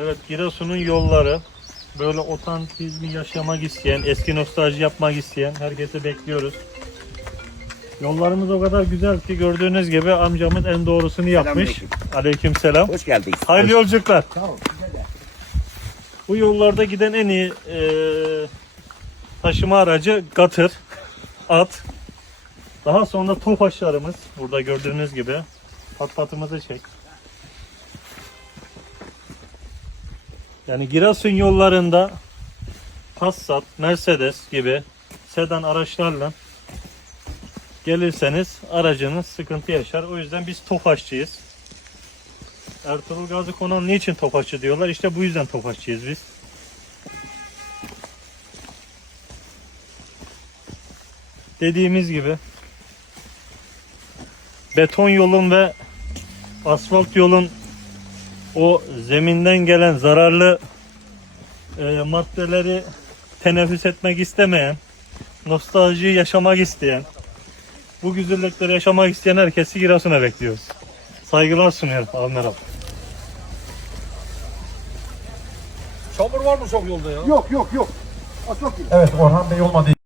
Evet Giresun'un yolları böyle otantizmi yaşamak isteyen, eski nostalji yapmak isteyen herkese bekliyoruz. Yollarımız o kadar güzel ki gördüğünüz gibi amcamız en doğrusunu yapmış. Aleykümselam. Hoş geldiniz. Hayırlı yolculuklar. Bu yollarda giden en iyi e, taşıma aracı gatır, at. Daha sonra tofaşlarımız burada gördüğünüz gibi. Pat patımızı çek. Yani Giresun yollarında Passat, Mercedes gibi sedan araçlarla gelirseniz aracınız sıkıntı yaşar. O yüzden biz tofaşçıyız. Ertuğrul Gazi Konan niçin tofaşçı diyorlar? İşte bu yüzden tofaşçıyız biz. Dediğimiz gibi beton yolun ve asfalt yolun o zeminden gelen zararlı e, maddeleri teneffüs etmek istemeyen, nostaljiyi yaşamak isteyen, bu güzellikleri yaşamak isteyen herkesi Giresun'a bekliyoruz. Saygılar sunuyorum. Abi merhaba. Çamur var mı çok yolda ya? Yok yok yok. Asfalt yok. Evet Orhan Bey olmadı.